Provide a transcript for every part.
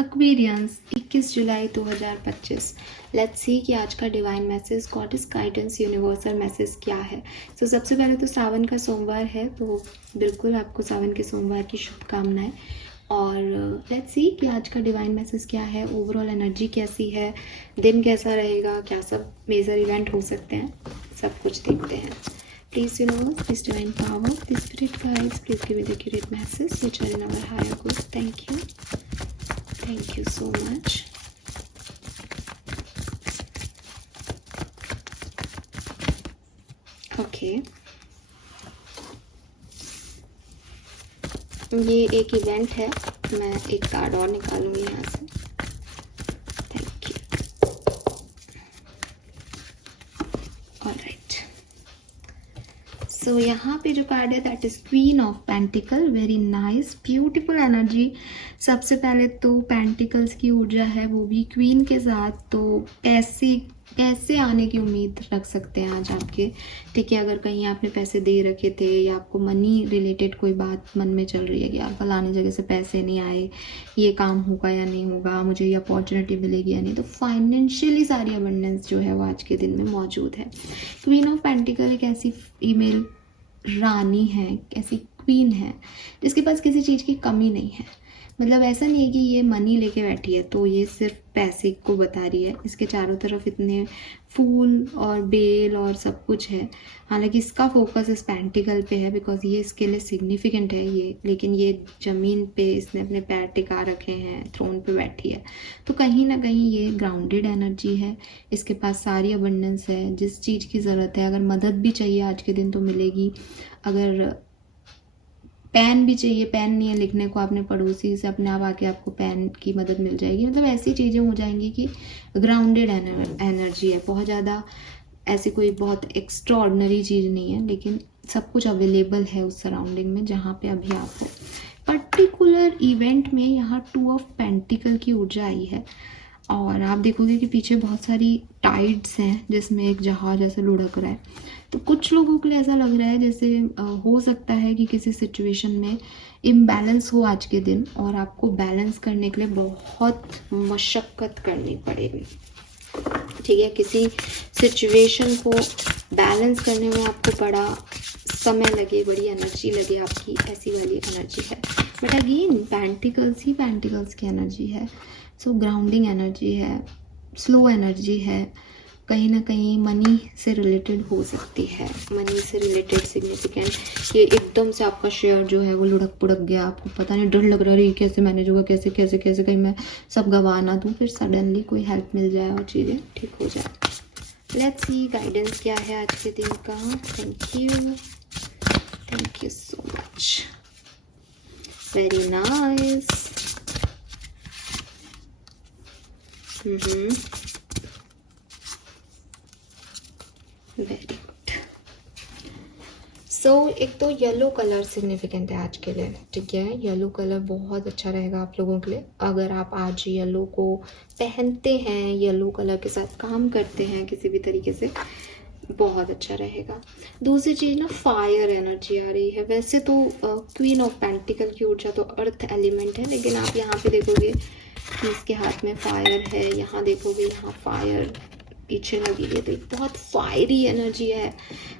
Aquarians 21 July 2025। Let's see कि आज का divine message, goddess guidance, universal message क्या है। तो सबसे पहले तो सावन का सोमवार है, तो बिल्कुल आपको सावन के सोमवार की शुभकामनाएं। और लेट्स सी कि आज का डिवाइन मैसेज क्या है, ओवरऑल एनर्जी कैसी है, दिन कैसा रहेगा, क्या सब मेजर इवेंट हो सकते हैं, सब कुछ देखते हैं। Please universe, please divine power, please spirit guides, please give me the accurate message which are in our higher good. Thank you. Thank you so much. Okay. ये एक इवेंट है, मैं एक कार्ड और निकालूंगी यहाँ से। Thank you. ऑलराइट, सो यहाँ पे जो कार्ड है that is queen of pentacle. Very nice, beautiful energy. सबसे पहले तो पेंटिकल्स की ऊर्जा है, वो भी क्वीन के साथ, तो पैसे आने की उम्मीद रख सकते हैं आज आपके। ठीक है, अगर कहीं आपने पैसे दे रखे थे या आपको मनी रिलेटेड कोई बात मन में चल रही है कि यार फलानी जगह से पैसे नहीं आए, ये काम होगा या नहीं होगा, मुझे ये अपॉर्चुनिटी मिलेगी या नहीं, तो फाइनेंशियली सारी अबंडेंस जो है वो आज के दिन में मौजूद है। क्वीन ऑफ पेंटिकल एक ऐसी फीमेल रानी है, ऐसी क्वीन है जिसके पास किसी चीज़ की कमी नहीं है। मतलब ऐसा नहीं है कि ये मनी लेके बैठी है तो ये सिर्फ पैसे को बता रही है। इसके चारों तरफ इतने फूल और बेल और सब कुछ है। हालांकि इसका फोकस इस पेंटिकल पे है बिकॉज ये इसके लिए सिग्निफिकेंट है ये, लेकिन ये ज़मीन पे इसने अपने पैर टिका रखे हैं, थ्रोन पे बैठी है, तो कहीं ना कहीं ये ग्राउंडेड एनर्जी है। इसके पास सारी अबंडेंस है, जिस चीज़ की ज़रूरत है, अगर मदद भी चाहिए आज के दिन तो मिलेगी। अगर पेन भी चाहिए, पेन नहीं है लिखने को, आपने पड़ोसी से अपने आप आके आपको पेन की मदद मिल जाएगी। मतलब ऐसी चीज़ें हो जाएंगी कि ग्राउंडेड एनर्जी है, बहुत ज़्यादा ऐसी कोई बहुत एक्स्ट्रॉर्डनरी चीज़ नहीं है, लेकिन सब कुछ अवेलेबल है उस सराउंडिंग में जहाँ पे अभी आप हो। पर्टिकुलर इवेंट में यहाँ 2 ऑफ पेंटिकल की ऊर्जा आई है और आप देखोगे कि पीछे बहुत सारी टाइड्स हैं जिसमें एक जहाज ऐसे लुढ़क रहा है। तो कुछ लोगों के लिए ऐसा लग रहा है जैसे हो सकता है कि किसी सिचुएशन में इम्बैलेंस हो आज के दिन और आपको बैलेंस करने के लिए बहुत मशक्क़त करनी पड़ेगी। ठीक है, किसी सिचुएशन को बैलेंस करने में आपको बड़ा समय लगे, बड़ी एनर्जी लगे आपकी, ऐसी वाली एनर्जी है। But again pentacles he pentacles की एनर्जी है। सो ग्राउंडिंग एनर्जी है, स्लो एनर्जी है, कहीं ना कहीं मनी से रिलेटेड हो सकती है, मनी से रिलेटेड सिग्निफिकेंट। ये एकदम से आपका शेयर जो है वो लुढ़क पुढ़क गया, आपको पता नहीं, डर लग रहा है कैसे मैनेज होगा, कैसे कैसे कैसे कहीं मैं सब गंवा ना दूँ, फिर सडनली कोई हेल्प मिल जाए और चीज़ें ठीक हो जाए। लेट्स सी गाइडेंस क्या है आज के दिन का। Thank you so much, very nice. Very good. So एक तो येलो कलर सिग्निफिकेंट है आज के लिए। ठीक है, येलो कलर बहुत अच्छा रहेगा आप लोगों के लिए। अगर आप आज येलो को पहनते हैं, येलो कलर के साथ काम करते हैं किसी भी तरीके से, बहुत अच्छा रहेगा। दूसरी चीज़ ना, फायर एनर्जी आ रही है। वैसे तो क्वीन ऑफ पेंटिकल की ऊर्जा तो अर्थ एलिमेंट है, लेकिन आप यहाँ पे देखोगे कि इसके हाथ में फायर है, यहाँ देखोगे यहाँ फायर पीछे लगी है, तो बहुत फायरी एनर्जी है।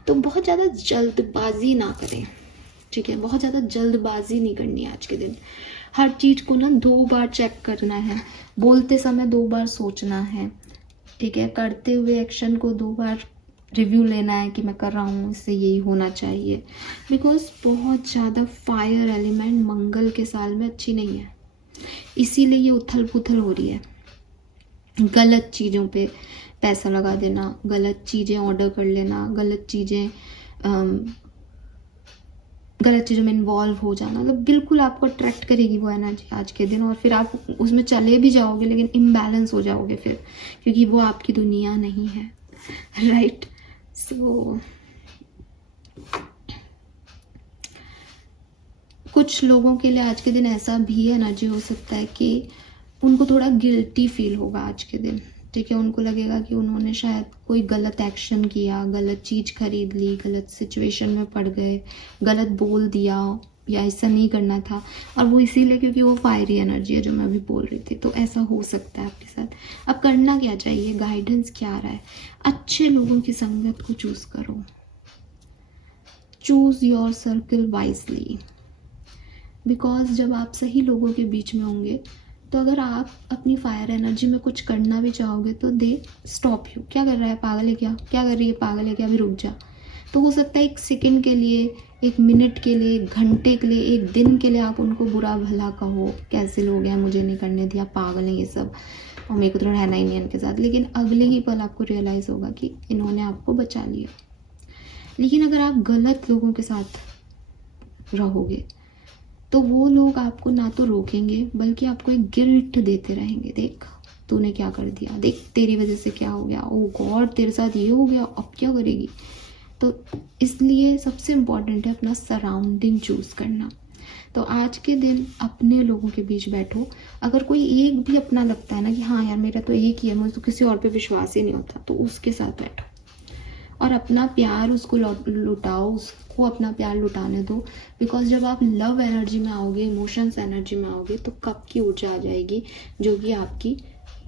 तो बहुत ज़्यादा जल्दबाजी ना करें, ठीक है, बहुत ज़्यादा जल्दबाजी नहीं करनी आज के दिन। हर चीज़ को ना 2 बार चेक करना है, बोलते समय 2 बार सोचना है, ठीक है, करते हुए एक्शन को 2 बार रिव्यू लेना है कि मैं कर रहा हूँ, इससे यही होना चाहिए। बिकॉज बहुत ज़्यादा फायर एलिमेंट मंगल के साल में अच्छी नहीं है, इसीलिए ये उथल पुथल हो रही है। गलत चीज़ों पे पैसा लगा देना, गलत चीज़ें ऑर्डर कर लेना, गलत चीज़ों में इन्वॉल्व हो जाना, मतलब बिल्कुल आपको अट्रैक्ट करेगी वो एनर्जी आज के दिन। और फिर आप उसमें चले भी जाओगे लेकिन इम्बैलेंस हो जाओगे फिर, क्योंकि वो आपकी दुनिया नहीं है, राइट। सो कुछ लोगों के लिए आज के दिन ऐसा भी एनर्जी हो सकता है कि उनको थोड़ा गिल्टी फील होगा आज के दिन। ठीक है, उनको लगेगा कि उन्होंने शायद कोई गलत एक्शन किया, गलत चीज़ खरीद ली, गलत सिचुएशन में पड़ गए, गलत बोल दिया, या ऐसा नहीं करना था, और वो इसीलिए क्योंकि वो फायरी एनर्जी है जो मैं अभी बोल रही थी, तो ऐसा हो सकता है आपके साथ। अब करना क्या चाहिए, गाइडेंस क्या आ रहा है, अच्छे लोगों की संगत को चूज करो, choose your circle wisely, because जब आप सही लोगों के बीच में होंगे तो अगर आप अपनी फायर एनर्जी में कुछ करना भी चाहोगे तो दे स्टॉप यू, क्या कर रहा है पागल है क्या कर रही है पागल है क्या, अभी रुक जा। तो हो सकता है एक सेकंड के लिए, एक मिनट के लिए, एक घंटे के लिए, एक दिन के लिए आप उनको बुरा भला कहो, कैसे लोग हैं, मुझे नहीं करने दिया, पागल हैं ये सब, और मेरे को तो रहना ही नहीं इनके साथ, लेकिन अगले ही पल आपको रियलाइज़ होगा कि इन्होंने आपको बचा लिया। लेकिन अगर आप गलत लोगों के साथ रहोगे तो वो लोग आपको ना तो रोकेंगे बल्कि आपको एक गिल्ट देते रहेंगे, देख तूने क्या कर दिया, देख तेरी वजह से क्या हो गया, ओ गॉड तेरे साथ ये हो गया, अब क्या करेगी। तो इसलिए सबसे इम्पॉर्टेंट है अपना सराउंडिंग चूज़ करना। तो आज के दिन अपने लोगों के बीच बैठो, अगर कोई एक भी अपना लगता है ना कि हाँ यार मेरा तो एक ही है, मुझे तो किसी और पे विश्वास ही नहीं होता, तो उसके साथ बैठो और अपना प्यार उसको लुटाओ, उसको अपना प्यार लुटाने दो। बिकॉज जब आप लव एनर्जी में आओगे, इमोशंस एनर्जी में आओगे, तो कप की ऊर्जा आ जाएगी जो कि आपकी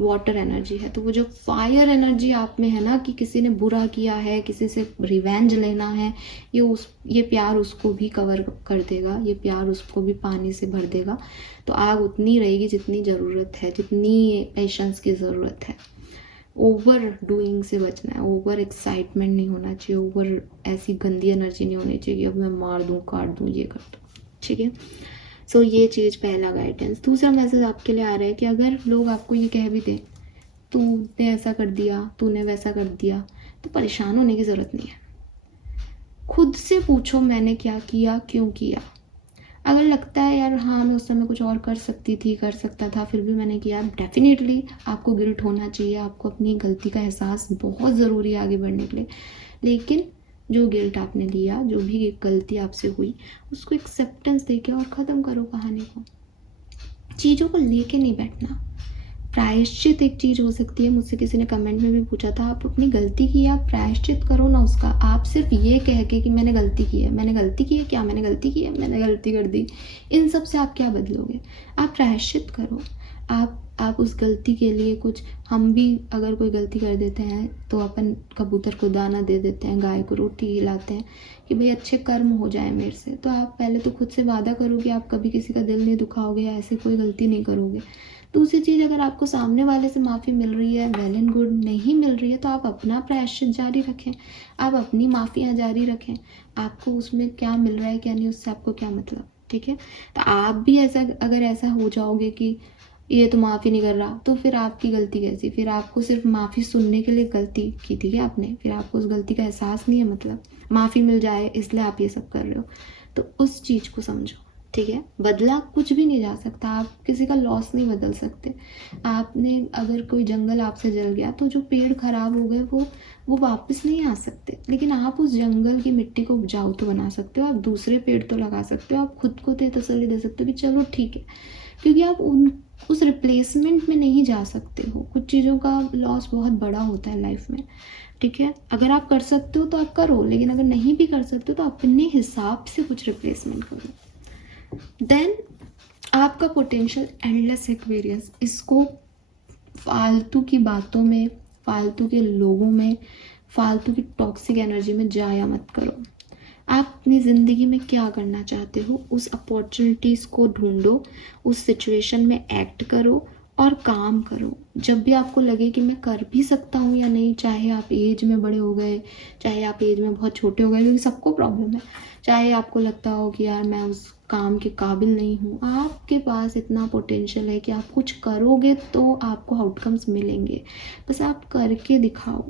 वाटर एनर्जी है। तो वो जो फायर एनर्जी आप में है ना कि किसी ने बुरा किया है, किसी से रिवेंज लेना है, ये प्यार उसको भी कवर कर देगा, ये प्यार उसको भी पानी से भर देगा। तो आग उतनी रहेगी जितनी ज़रूरत है, जितनी पेशेंस की ज़रूरत है। ओवर डूइंग से बचना है, ओवर एक्साइटमेंट नहीं होना चाहिए, ओवर ऐसी गंदी एनर्जी नहीं होनी चाहिए कि अब मैं मार दूँ काट दूँ ये कर दूँ, ठीक है। सो ये चीज़ पहला गाइडेंस। दूसरा मैसेज आपके लिए आ रहा है कि अगर लोग आपको ये कह भी दें तूने ऐसा कर दिया, तूने वैसा कर दिया, तो परेशान होने की ज़रूरत नहीं है। खुद से पूछो मैंने क्या किया, क्यों किया। अगर लगता है यार हाँ मैं उस समय कुछ और कर सकती थी, कर सकता था, फिर भी मैंने किया, डेफिनेटली आपको गिल्ट होना चाहिए, आपको अपनी गलती का एहसास बहुत ज़रूरी है आगे बढ़ने के लिए। लेकिन जो गिल्ट आपने लिया, जो भी गलती आपसे हुई, उसको एक्सेप्टेंस देके और ख़त्म करो कहानी को। चीज़ों को लेके नहीं बैठना। प्रायश्चित एक चीज़ हो सकती है, मुझसे किसी ने कमेंट में भी पूछा था, आप अपनी गलती की आप प्रायश्चित करो ना उसका। आप सिर्फ ये कह के कि मैंने गलती की है, मैंने गलती की है, क्या मैंने गलती की है, मैंने गलती कर दी, इन सब से आप क्या बदलोगे। आप प्रायश्चित करो। आप उस गलती के लिए कुछ, हम भी अगर कोई गलती कर देते हैं तो अपन कबूतर को दाना दे देते हैं, गाय को रोटी खिलाते हैं कि भाई अच्छे कर्म हो जाए मेरे से। तो आप पहले तो खुद से वादा करो कि आप कभी किसी का दिल नहीं दुखाओगे या ऐसी कोई गलती नहीं करोगे। दूसरी चीज़, अगर आपको सामने वाले से माफ़ी मिल रही है वेल एंड गुड, नहीं मिल रही है तो आप अपना प्रायश्चित जारी रखें, आप अपनी माफ़ियाँ जारी रखें। आपको उसमें क्या मिल रहा है क्या नहीं, उससे आपको क्या मतलब, ठीक है। तो आप भी ऐसा, अगर ऐसा हो जाओगे कि ये तो माफ़ी नहीं कर रहा, तो फिर आपकी गलती कैसी, फिर आपको सिर्फ माफ़ी सुनने के लिए गलती की थी क्या आपने, फिर आपको उस गलती का एहसास नहीं है, मतलब माफ़ी मिल जाए इसलिए आप ये सब कर रहे हो। तो उस चीज़ को समझो, ठीक है। बदला कुछ भी नहीं जा सकता, आप किसी का लॉस नहीं बदल सकते। आपने अगर कोई जंगल आपसे जल गया तो जो पेड़ खराब हो गए वो वापस नहीं आ सकते, लेकिन आप उस जंगल की मिट्टी को उपजाऊ तो बना सकते हो, आप दूसरे पेड़ तो लगा सकते हो, आप खुद को तो तसल्ली दे सकते हो कि चलो ठीक है, क्योंकि आप उस रिप्लेसमेंट में नहीं जा सकते हो। कुछ चीज़ों का लॉस बहुत बड़ा होता है लाइफ में, ठीक है। अगर आप कर सकते हो तो आप करो, लेकिन अगर नहीं भी कर सकते हो तो अपने हिसाब से कुछ रिप्लेसमेंट करो। देन आपका पोटेंशियल एंडलेस एक्वेरियस, इसको फालतू की बातों में, फालतू के लोगों में, फालतू की टॉक्सिक एनर्जी में जाया मत करो। आप अपनी ज़िंदगी में क्या करना चाहते हो, उस अपॉर्चुनिटीज़ को ढूंढो, उस सिचुएशन में एक्ट करो और काम करो। जब भी आपको लगे कि मैं कर भी सकता हूँ या नहीं, चाहे आप एज में बड़े हो गए, चाहे आप एज में बहुत छोटे हो गए, क्योंकि सबको प्रॉब्लम है, चाहे आपको लगता हो कि यार मैं उस काम के काबिल नहीं हूँ, आपके पास इतना पोटेंशियल है कि आप कुछ करोगे तो आपको आउटकम्स मिलेंगे। बस आप करके दिखाओ,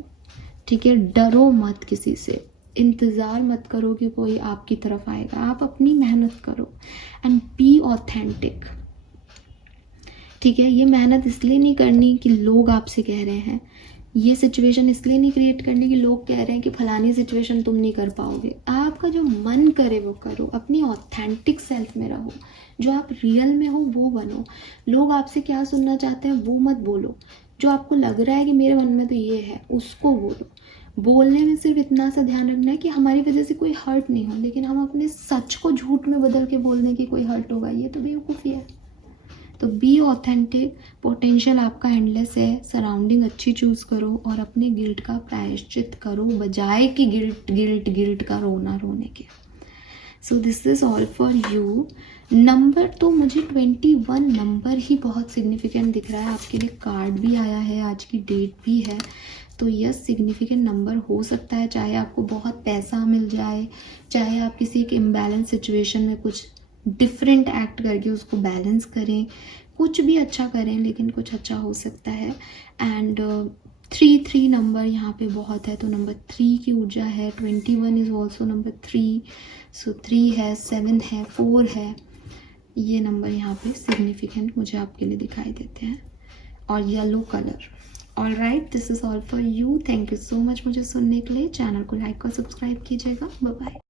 ठीक है। डरो मत किसी से, इंतज़ार मत करो कि कोई आपकी तरफ आएगा, आप अपनी मेहनत करो एंड बी ऑथेंटिक, ठीक है। ये मेहनत इसलिए नहीं करनी कि लोग आपसे कह रहे हैं, ये सिचुएशन इसलिए नहीं क्रिएट करनी कि लोग कह रहे हैं कि फलानी सिचुएशन तुम नहीं कर पाओगे। आपका जो मन करे वो करो, अपनी ऑथेंटिक सेल्फ में रहो, जो आप रियल में हो वो बनो। लोग आपसे क्या सुनना चाहते हैं वो मत बोलो, जो आपको लग रहा है कि मेरे मन में तो ये है उसको बोलो। बोलने में सिर्फ इतना सा ध्यान रखना है कि हमारी वजह से कोई हर्ट नहीं हो, लेकिन हम अपने सच को झूठ में बदल के बोल दें कि कोई हर्ट होगा, ये तो बेवकूफ़ी है। तो बी ऑथेंटिक, पोटेंशियल आपका एंडलेस है, सराउंडिंग अच्छी चूज़ करो और अपने गिल्ट का प्रायश्चित करो, बजाय कि गिल्ट का रोना रोने के। So this is all for you. Number तो मुझे 21 नंबर ही बहुत सिग्निफिकेंट दिख रहा है, आपके लिए कार्ड भी आया है, आज की डेट भी है, तो यस सिग्निफिकेंट नंबर हो सकता है। चाहे आपको बहुत पैसा मिल जाए, चाहे आप किसी एक इम्बैलेंस सिचुएशन में कुछ डिफरेंट एक्ट करके उसको बैलेंस करें, कुछ भी अच्छा करें, लेकिन कुछ अच्छा हो सकता है। एंड 3 नंबर यहाँ पे बहुत है, तो नंबर 3 की ऊर्जा है। 21 इज़ ऑल्सो नंबर 3, सो 3 है, 7 है, 4 है, ये नंबर यहाँ पे सिग्निफिकेंट मुझे आपके लिए दिखाई देते हैं। और yellow colour. All right, this is all for you. Thank you so much मुझे सुनने के लिए। चैनल को लाइक और सब्सक्राइब कीजिएगा। Bye bye.